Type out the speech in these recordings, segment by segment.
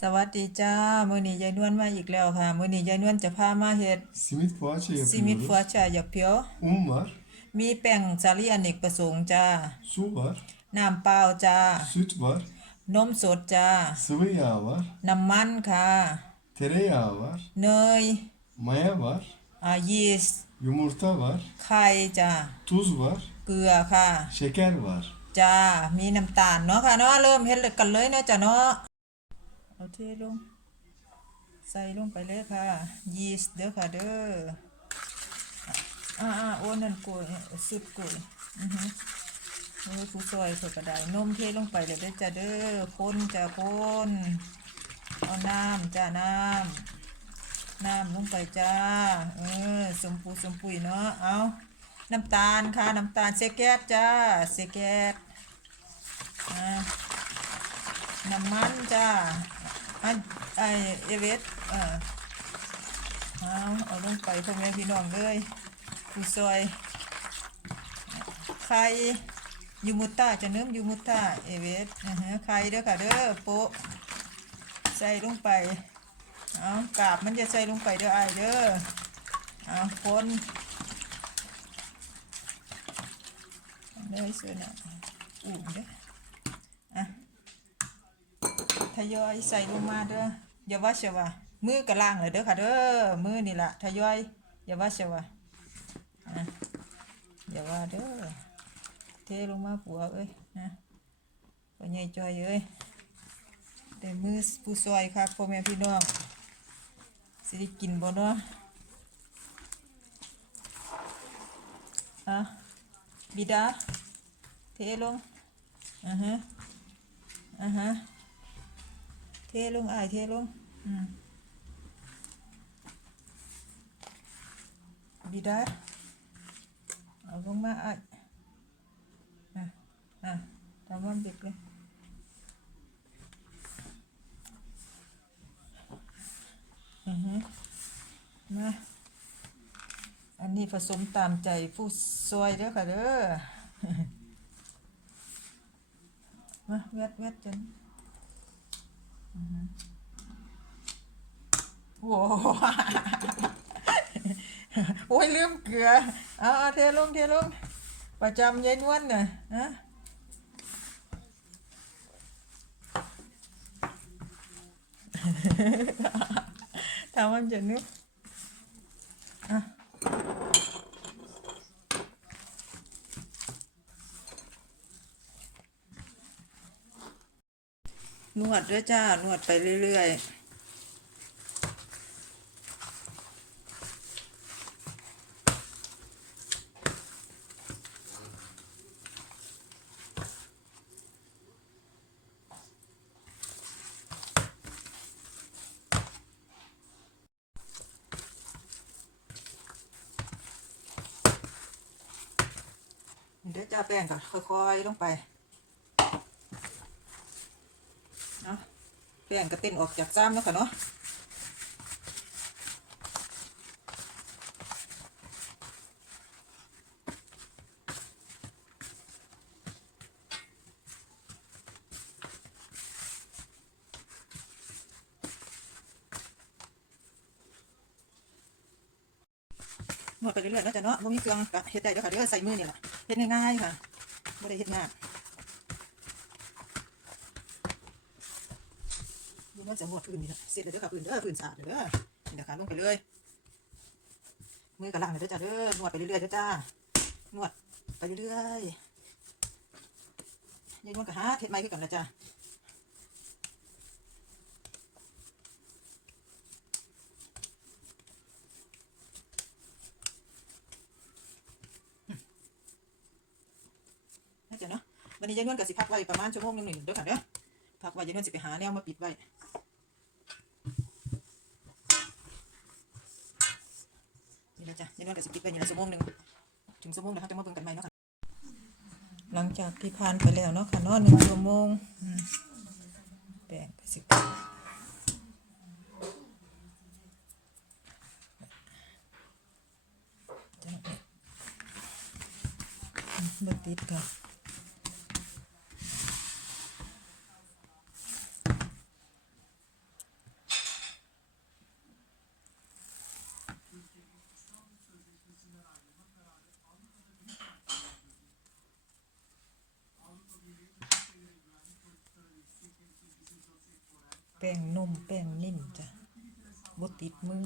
สวัสดีจ้า มื้อนี้ยายนวลมาอีกแล้วค่ะ มื้อนี้ยายนวลจะพามาเฮ็ด Simit poğaça ซีมิต yapıyoruz. ฟัวชาหยบเพียว Un var, มีแป้งสาลีอเนกประสงค์จ้า su var, น้ำเปล่าจ้า süt var, นมสดจ้า sıvı yağ var, น้ำมันค่ะ tereyağı var, เนย maya var, อ่ายีสต์ yumurta var, ไข่จ้า tuz var, เกลือค่ะ şeker var. จ้า มีน้ำตาลเนาะค่ะเนาะ เริ่มเฮ็ดกันเลยเนาะจ้ะเนาะ เอาเทลง ใส่ลงไปเลยค่ะ ยีสต์เด้อค่ะเด้อ อ่าอ่าโอ้นั่นกุยสุดกุยอือฮึโอ้ยผู้ซอยเพิ่นก็ไดนมเทลงไปเลยเด้อจ้ะเด้อคนจ้ะคนเอาน้ำจ้ะน้ำน้ำลงไปจ้า เออ สมปูสมปุยเนาะ เอาน้ำตาลค่ะ น้ำตาลเซแก๊สจ้าเซแก๊สน้ำมันจ้า อันไอเอเวสเออเอาเอาลงไปพ่อแม่พี่น้องเลยผู้ซอยไข่ยูมุต้าจะเนิ่มยูมุต้าเอเวสอือฮะไข่เด้อค่ะเด้อโปะใส่ลงไปเอากาบมันจะใส่ลงไปเด้อไอเด้อเอาคนเลยส่วนอะอุ่นเด้อ อะ ทยอยใส่ลงมาเด้ออย่าว่าเชียวว่ามือกระล่างเลยเด้อค่ะเด้อมือนี่ละทยอยอย่าว่าเชียวว่าอะอย่าว่าเด้อเทลงมาผัวเอ้ยนะพ่อใหญ่จอยเอ้ยแต่มือผู้ซอยครับพ่อแม่พี่น้องสิได้กินบ่เนาะอะบิดาเทลงอ่าฮะอ่าฮะ เทลงอ้ายเทลงอืมบิดาเอาลงมาอ้ายอะอะทำมันเด็กเลยอือฮึมาอันนี้ผสมตามใจผู้ซอยเด้อค่ะเด้อมาเวดเวดจน โอ้โหโอ้ยลืมเกลือเอาเอาเทลงเทลงประจำยายนวลน่ะฮะทำมันจะนึก วดด้วยจ้า นวดไปเรื่อยๆเดี๋ยวจ้าแป้งก่อนค่อย ๆ ลงไป เนาะ แป้งกระเต้นออกจากซ้ำแล้วค่ะเนาะนวดไปเรื่อยๆแล้วจ้ะเนาะบ่มีเครื่องกะเฮ็ดได้เด้อค่ะเด้อใส่มือนี่แหละเฮ็ดง่ายๆค่ะบ่ได้เฮ็ดยาก นี่มันจะนวดพื้นนี่ละเสร็จแล้วเด้อค่ะพื้นเด้อพื้นสะอาดเด้อนี่นะคะลงไปเลย มือกระล่างเลยเด้อจ้าเด้อนวดไปเรื่อยๆเด้อจ้านวดไปเรื่อยๆยังนวดกระหาเทศไม้ขึ้นกันะจ้าน่าจะเนาะวันนี้ยายนวลกับสิพักไว้ประมาณชั่วโมงหนึงหนึ่งเด้อค่ะเด้อพักไว้ยายนวลสิไปหาแนวมาปิดไว้ นี่แหละจ้ะยายนวลกับสิปิดไปนี่ละชั่วโมงหนึ่งถึงชั่วโมงแล้วเขาจะมาเบิ่งกันใหม่เนาะค่ะหลังจากที่ผ่านไปแล้วเนาะค่ะเนาะหนึ่งชั่วโมงแป้งไปสิบเอาไปอืมบ่ติดค่ะ แป้งนุ่มแป้งนิ่มจ้ะบดติดมือ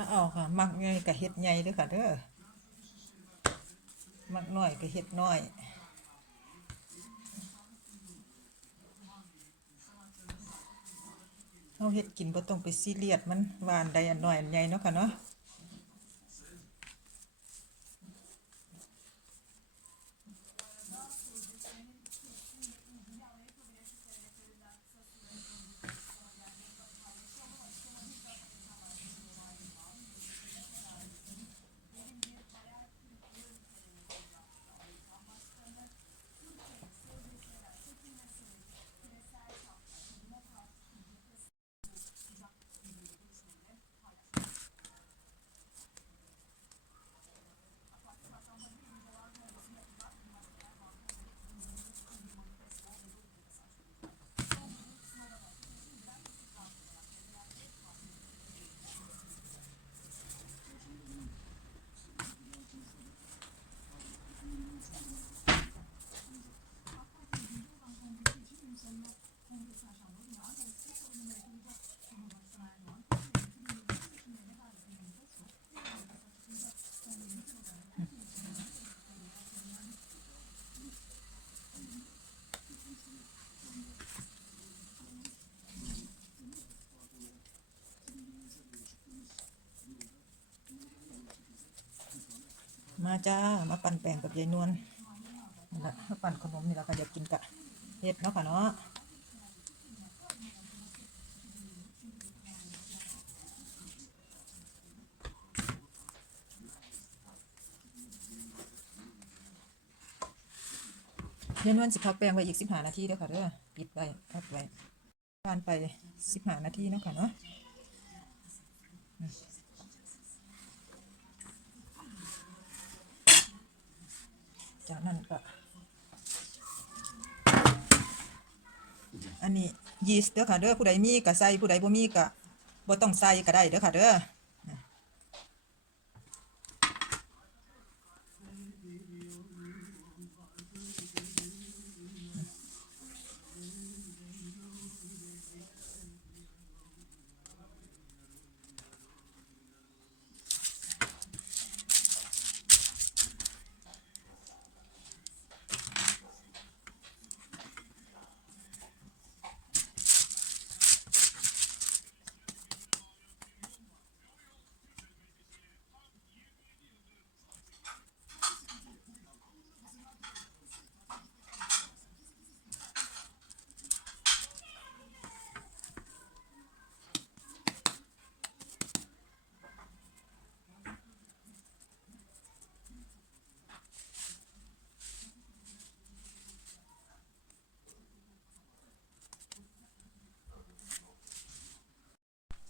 ก็เอาค่ะ มักใหญ่ก็เห็ดใหญ่ด้อค่ะเด้อมักน้อยก็เห็ดน้อยเฮาเฮ็ดกินบ่ต้องไปซีเรียสมันหวานใดอันน้อยอันใหญ่เนาะค่ะเนาะ มาจ้า มาปั่นแป้งกับยายนวลนั่ละมาปั่นขนมนี่ละค่ะอยากกินกะเฮ็ดเนาะค่ะเนาะเยนวันสิพักแปลงไว้อีกสิบห้านาทีเด้อค่ะเด้อปิดไว้พักไว้ผ่านไปสิบห้านาทีเนาะค่ะเนาะอืม จากนั้นก็ อันนี้ยีสต์เด้อค่ะเด้อผู้ใดมีก็ใส่ผู้ใดบ่มีก็บ่ต้องใส่ก็ได้เด้อค่ะเด้อ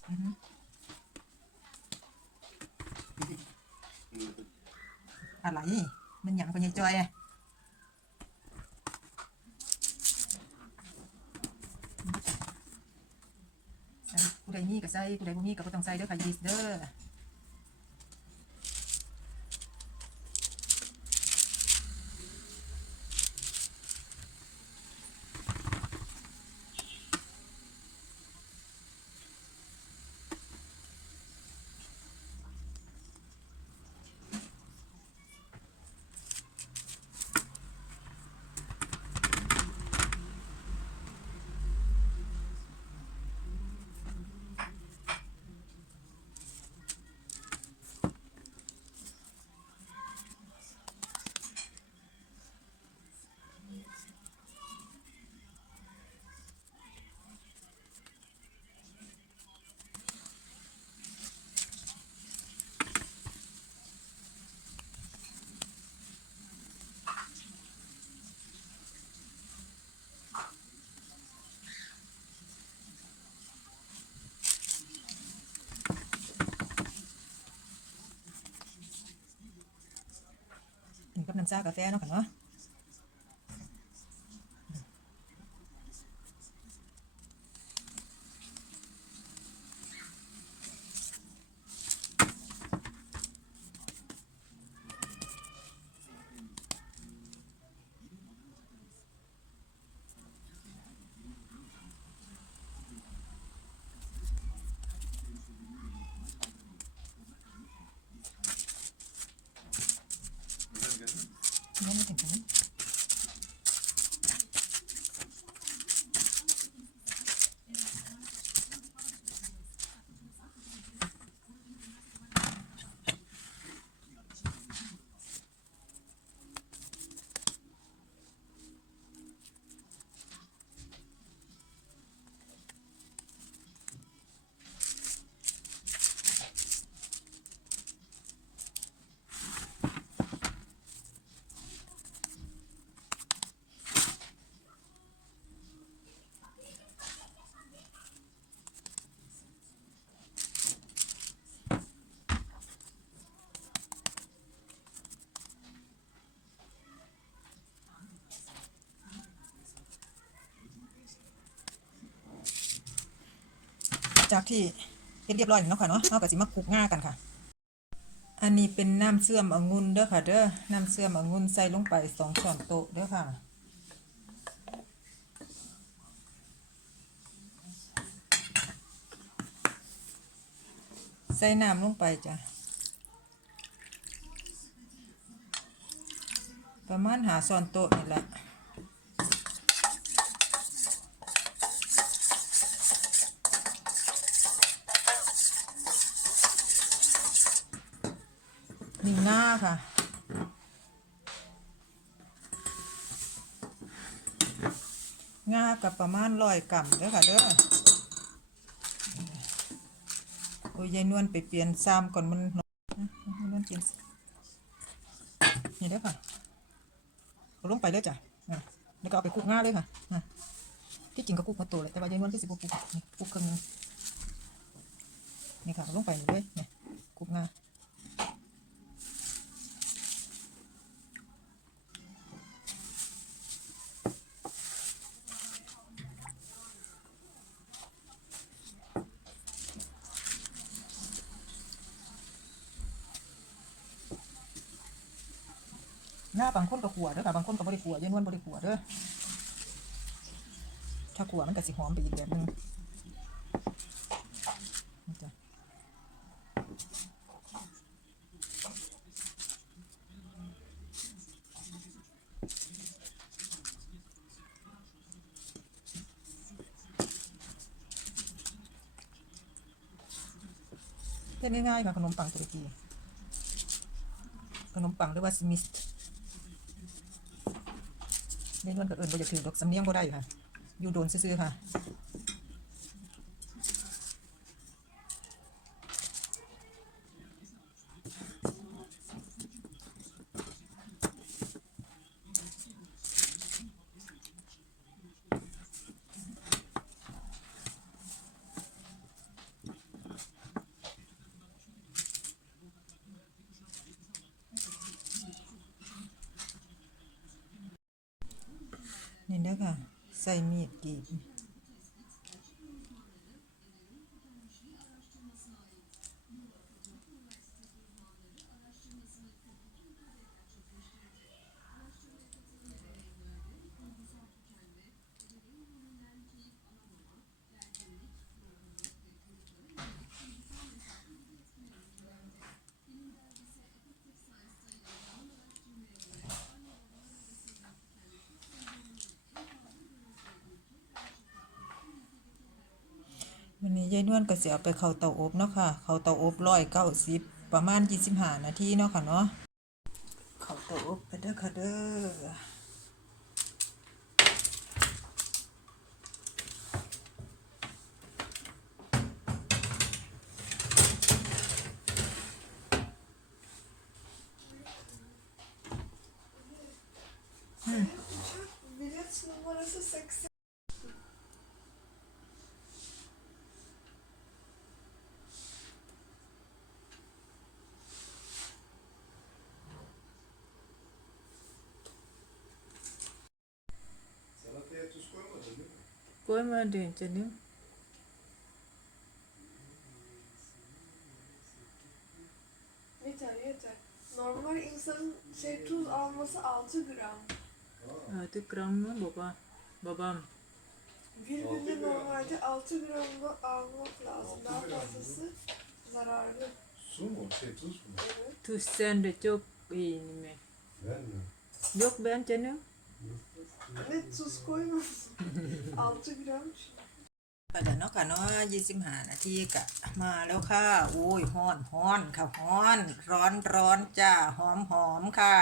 อะไรมันหยังไปยายจอยอะใส่ผู้ใดมีก็ใส่ผู้ใดบ่มีก็บ่ต้องใส่เด้อค่ะยีสเด้อ ชากาแฟเนาะค่ะเนาะ ไม่ไม่ถึงกันนะ จากที่เฮ็ดเรียบร้อยแล้วเนาะค่ะเนาะเอาก็สิมาคลุกง่ากันค่ะ อันนี้เป็นน้ำเชื่อมองุ่นเด้อค่ะ เด้อน้ำเชื่อมองุ่นใส่ลงไปสองช้อนโต๊ะเด้อค่ะใส่น้ำลงไปจ้ะ ประมาณหาช้อนโต๊ะนี่แหละ นี่ง่าค่ะง่ากับประมาณร้อยกรัมเด้อค่ะเด้อโอ้ยยายนวลไปเปลี่ยนซ้ำก่อนมันน้อยายนวลเปลี่ยนนี่เด้อค่ะเอาลงไปเลยจ้ะแล้วก็เอาไปคุกง่าเลยค่ะที่จริงก็คุกมาตัวเลยแต่ว่ายายนวลที่สิบคุกคุกครื่งนึงนี่ค่ะเอาลงไปเลยคุกง่า หน้าบางคนก็ขัวเด้อค่ะบางคนก็บ่ได้ขัวยายนวลบ่ได้ขัวเด้อถ้าขัวมันก็สิหอมไปอีกแบบนึงนี่จ้ะเฮ็ดง่ายๆค่ะขนมปังตุรกีขนมปังหรือว่าสมิส เล่นวันกับเอิญบ่อยากถือดอกสำเนียงบ่ได้ค่ะ อยู่โดนซื่อๆค่ะ นี่เด้อค่ะ ใส่มีดกรีด วันนี้ยายนวลก็สิเอาไปเข้าเตาอบเนาะค่ะ เข้าเตาอบร้อยเก้าสิบประมาณยี่สิบห้านาทีเนาะค่ะเนาะ เข้าเตาอบไปเด้อค่ะเด้อ koyma den canım. Yeter yeter. Normal insanın şey tuz alması 6 gram. 6 gram mı baba? Babam. Bir günde normalde 6 gramı almak lazım. Daha fazlası zararlı. Su mu? Şey tuz mu? Evet. Tuz sen de çok iyi mi? Ben mi? Yok ben canım. Ne tuz koymaz. 6 gram. ก็เดี๋ยวเนาะค่ะเนาะยี่สิบห้านาทีกะมาแล้วค่ะโอ้ยฮ้อนฮ้อนค่ะฮ้อน ร้อนร้อนจ้าหอมหอมค่ะ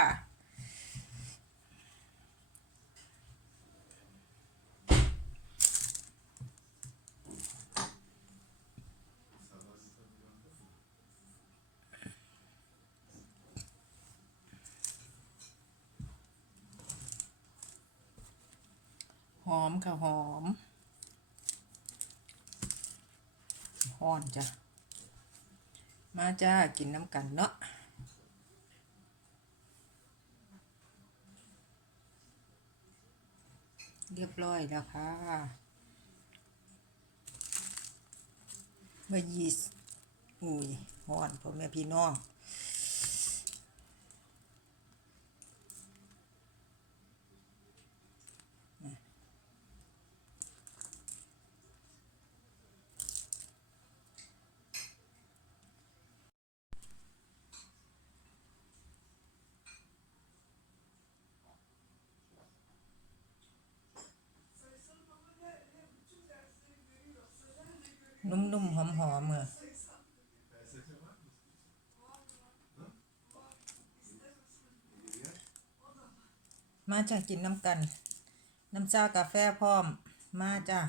มค่ะหอมฮ้อนจ้ะ มาจ้า กินน้ำกันเนาะเรียบร้อยแล้วค่ะเมื่อยีสอุ้ยฮ้อนพ่อแม่พี่น้อง นุ่ มหอมอะมาจ้ะกินน้ำกัน น้ำชากาแฟพร้อม มาจ้ะ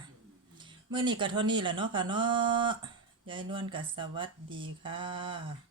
เมื่อนี้กะเท่านี้แหละเนาะค่ะเนาะยายนวลกับสวัสดีค่ะ